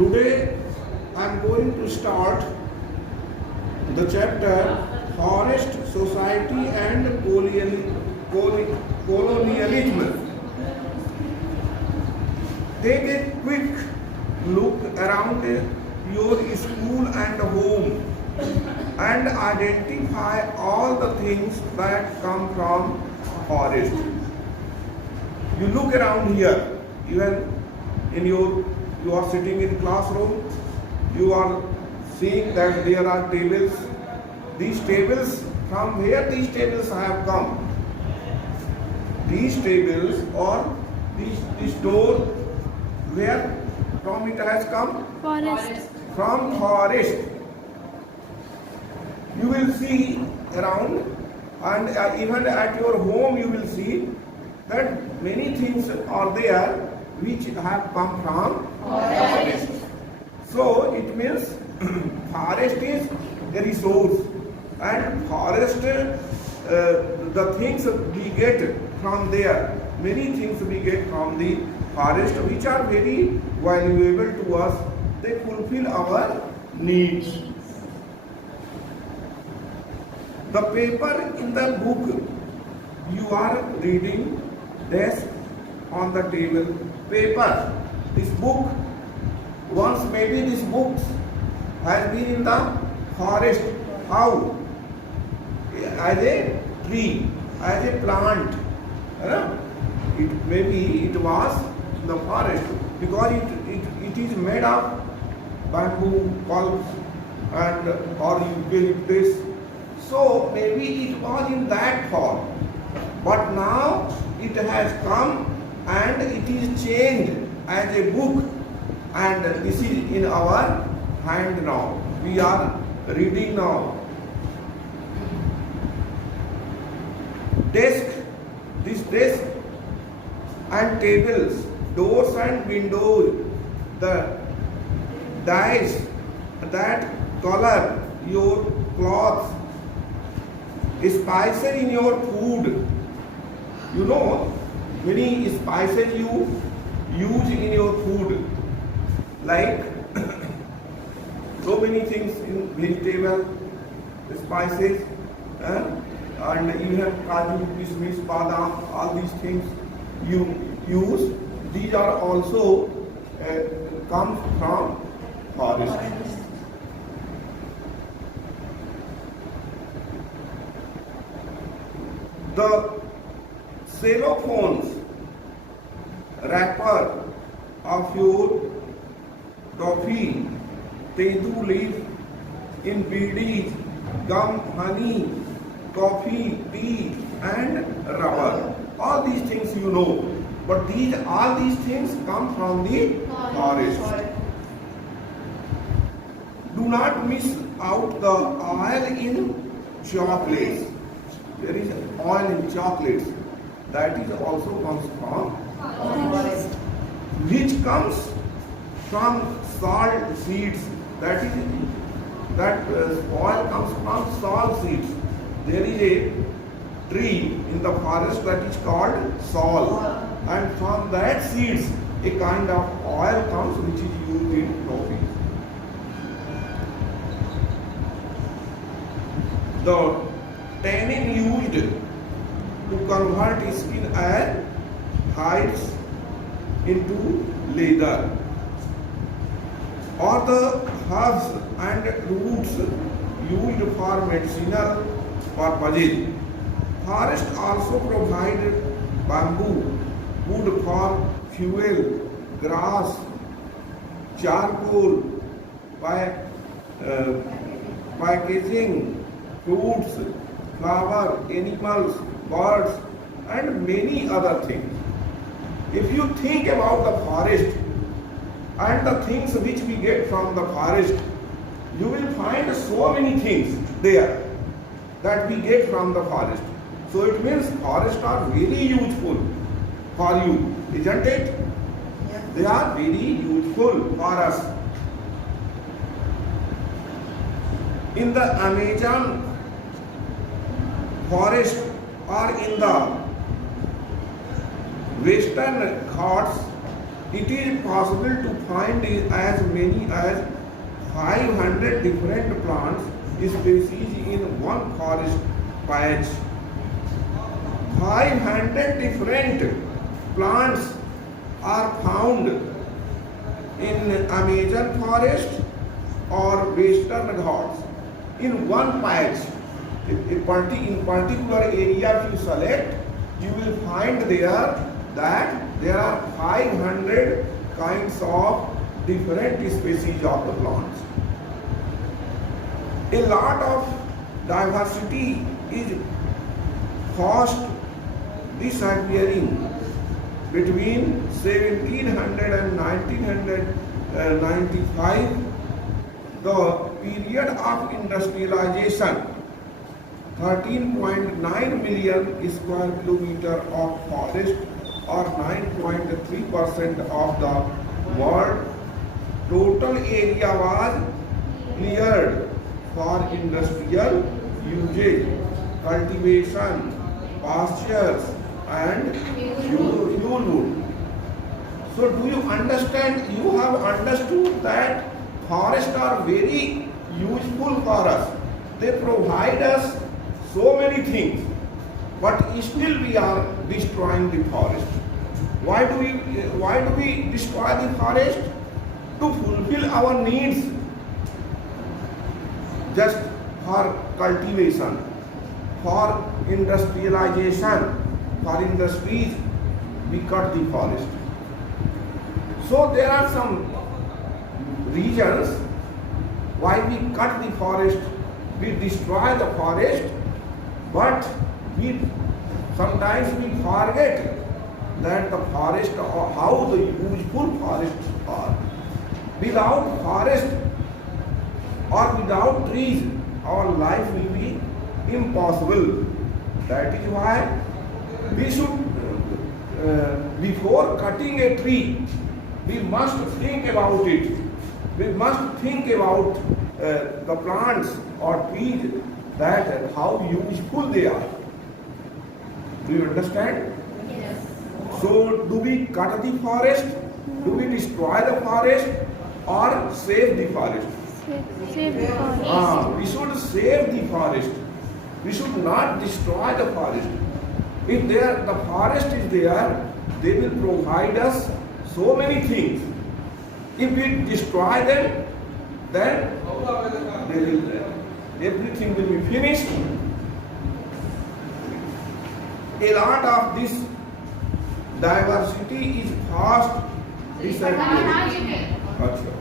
Today I am going to start the chapter Forest Society and Colonialism. Take a quick look around your school and home and identify all the things that come from forest. You look around here, even in you are sitting in classroom, you are seeing that there are tables. These tables, from where these tables have come? These tables or this door, where from it has come? Forest. From forest. You will see around, and even at your home you will see that many things are there which have come from forest. So it means forest is a resource, and forest, the things we get from there, many things we get from the forest which are very valuable to us. They fulfill our needs. The paper in the book you are reading, desk on the table, paper, this book, once maybe this book has been in the forest. How? As a tree, as a plant. Maybe it was in the forest because it is made of bamboo, pulp, and or eucalyptus. So maybe it was in that form. But now it has come and it is changed as a book, and this is in our hand now. We are reading now. Desk, this desk and tables, doors and windows, the dyes that color your clothes, spices in your food. You know, many spices you use in your food, like so many things in vegetable, spices, and you have kaju, kismis, badam, all these things you use. These are also come from forest. The cellophones wrapper of your toffee, tedu leaf, in beedies, gum, honey, coffee, tea, and rubber. All these things you know, but all these things come from the forest. Do not miss out the oil in chocolates. There is oil in chocolates that is also comes from forest, which comes from salt seeds. That oil comes from salt seeds. There is a tree in the forest that is called sal, and from that seeds a kind of oil comes which is used in coffee. The tannin used to convert skin and hides into leather, or the herbs and roots used for medicinal purposes. Forest also provide bamboo, wood for fuel, grass, charcoal, packaging, fruits, flower, animals, birds, and many other things. If you think about the forest and the things which we get from the forest, you will find so many things there that we get from the forest. So it means forests are very useful for you, isn't it? Yeah. They are very useful for us. In the Amazon forest or in the Western Ghats, it is possible to find as many as 500 different plants species in one forest patch. 500 different plants are found in Amazon forest or Western Ghats in one patch. In particular area, if you select, you will find there that there are 500 kinds of different species of the plants. A lot of diversity is fast disappearing between 1700 and 1995. The period of industrialization, 13.9 million square kilometer of forest or 9.3% of the world total area was cleared for industrial usage, cultivation, pastures and fuel wood. So do you understand? You have understood that forests are very useful for us. They provide us so many things, but still we are destroying the forest. Why do we destroy the forest? To fulfill our needs, just for cultivation, for industrialization, for industries, we cut the forest. So there are some reasons why we cut the forest, we destroy the forest, but sometimes we forget that the forest, or how the useful forests are. Without forest or without trees, our life will be impossible. That is why we should, before cutting a tree, we must think about it. We must think about the plants or trees, that how useful they are. Do you understand? Yes. So do we cut the forest? Do we destroy the forest or save the forest? Save the forest. We should save the forest. We should not destroy the forest. If the forest is there, they will provide us so many things. If we destroy them, then everything will be finished. A lot of this diversity is fast disappearing. Achha.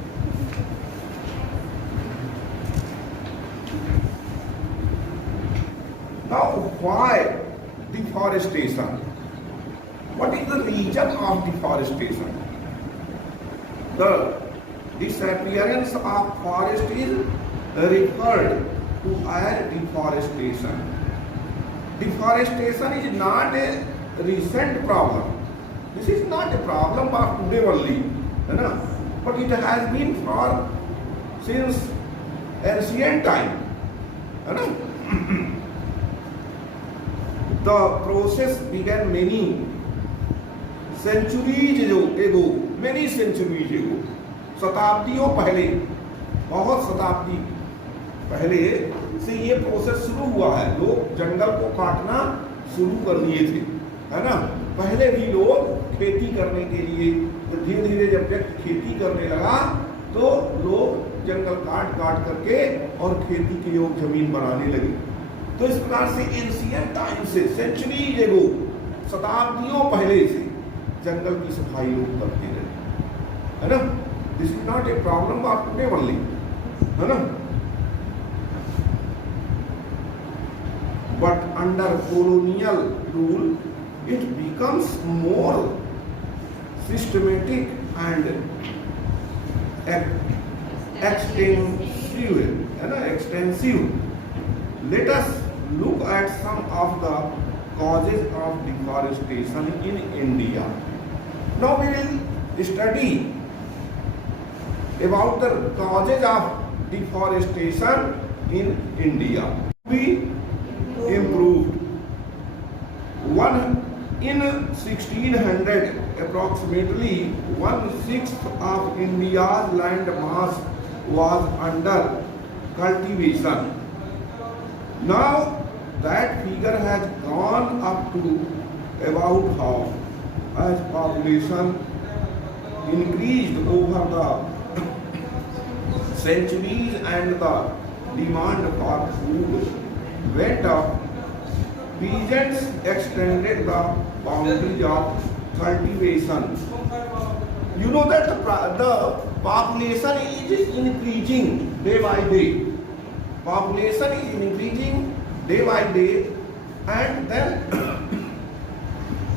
Now, why deforestation? What is the reason of deforestation? The disappearance of forest is referred to as deforestation. Deforestation is not a recent problem. This is not a problem of today only, but it has been since ancient time. The process began many centuries ago, शताब्दियों पहले, बहुत शताब्दी पहले से ये process शुरू हुआ है. लोग जंगल को काटना शुरू कर दिए थे, है ना. पहले भी लोग खेती करने के लिए, तो धीरे धीरे जब व्यक्ति खेती करने लगा तो लोग जंगल काट करके और खेती के योग जमीन बनाने लगे. तो इस प्रकार से एंशिएंट टाइम से, सेंचुरीज एगो, शताब्दियों पहले से जंगल की सफाई लोग करते रहे, है ना. This is not a problem of today only, है ना. But under colonial rule it becomes more systematic and extensive, है ना, extensive. Let us look at some of the causes of deforestation in India. Now we will study about the causes of deforestation in India. We improved. One In 1600, approximately 1/6 of India's land mass was under cultivation. Now that figure has gone up to about half as population increased over the centuries and the demand for food went up. Peasants extended the boundaries of cultivation. You know that the population is increasing day by day. Population is increasing day by day, and then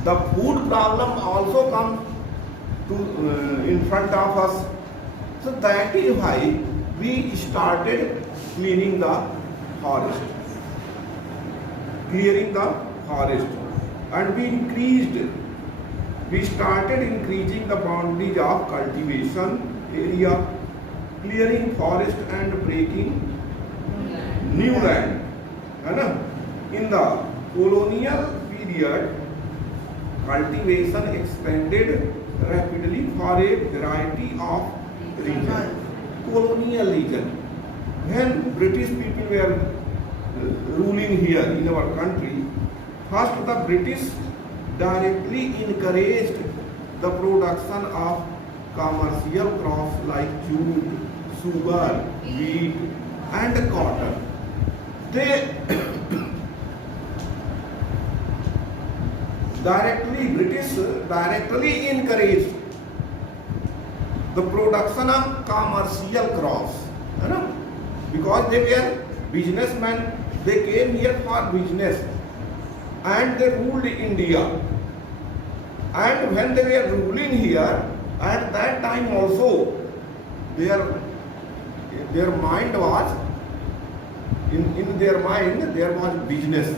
the food problem also comes to in front of us. So that is why we started cleaning the forest. Clearing the forest, and we started increasing the boundaries of cultivation area, clearing forest and breaking new land. है ना? In the colonial period, cultivation expanded rapidly for a variety of regions. Colonial region, when British people were ruling here in our country, first the British directly encouraged the production of commercial crops like jute, sugar, wheat and cotton. They British directly encouraged the production of commercial crops, you know, because they were businessmen. They came here for business and they ruled India. And when they were ruling here, at that time also, their mind was, in their mind, there was business.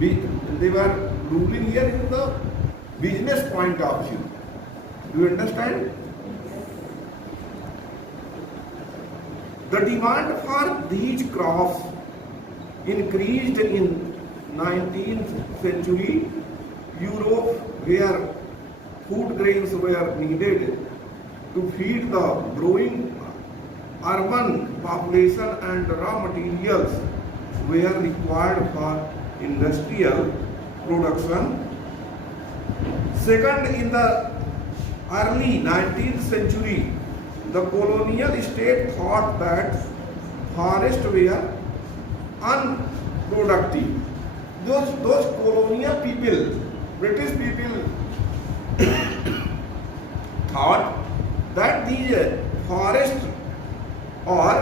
They were ruling here in the business point of view. Do you understand? The demand for these crops increased in 19th century Europe, where food grains were needed to feed the growing urban population, and raw materials were required for industrial production. Second, in the early 19th century, the colonial state thought that forests were unproductive. Those colonial people, British people, thought that these forests are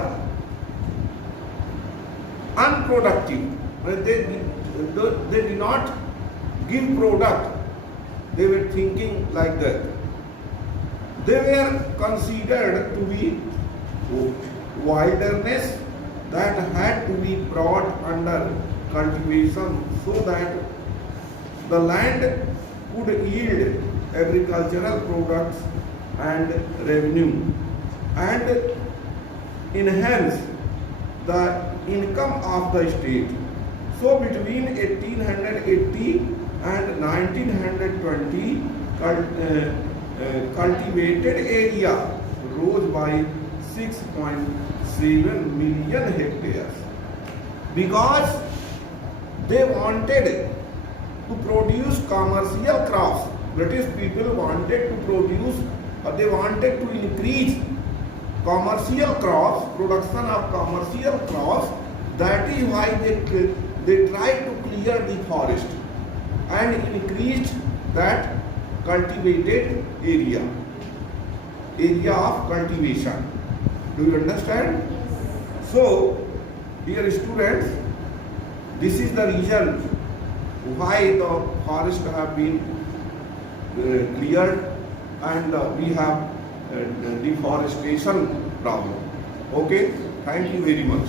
unproductive. They did not give product. They were thinking like that. They were considered to be wilderness that had to be brought under cultivation so that the land could yield agricultural products and revenue and enhance the income of the state. So between 1880 and 1920, cultivated area rose by 6.7 million hectares because they wanted to produce commercial crops. British people wanted to produce, they wanted to increase commercial crops, production of commercial crops. That is why they tried to clear the forest and increased that cultivated area of cultivation. Do you understand? So, dear students, this is the reason why the forests have been cleared and we have deforestation problem. Okay, thank you very much.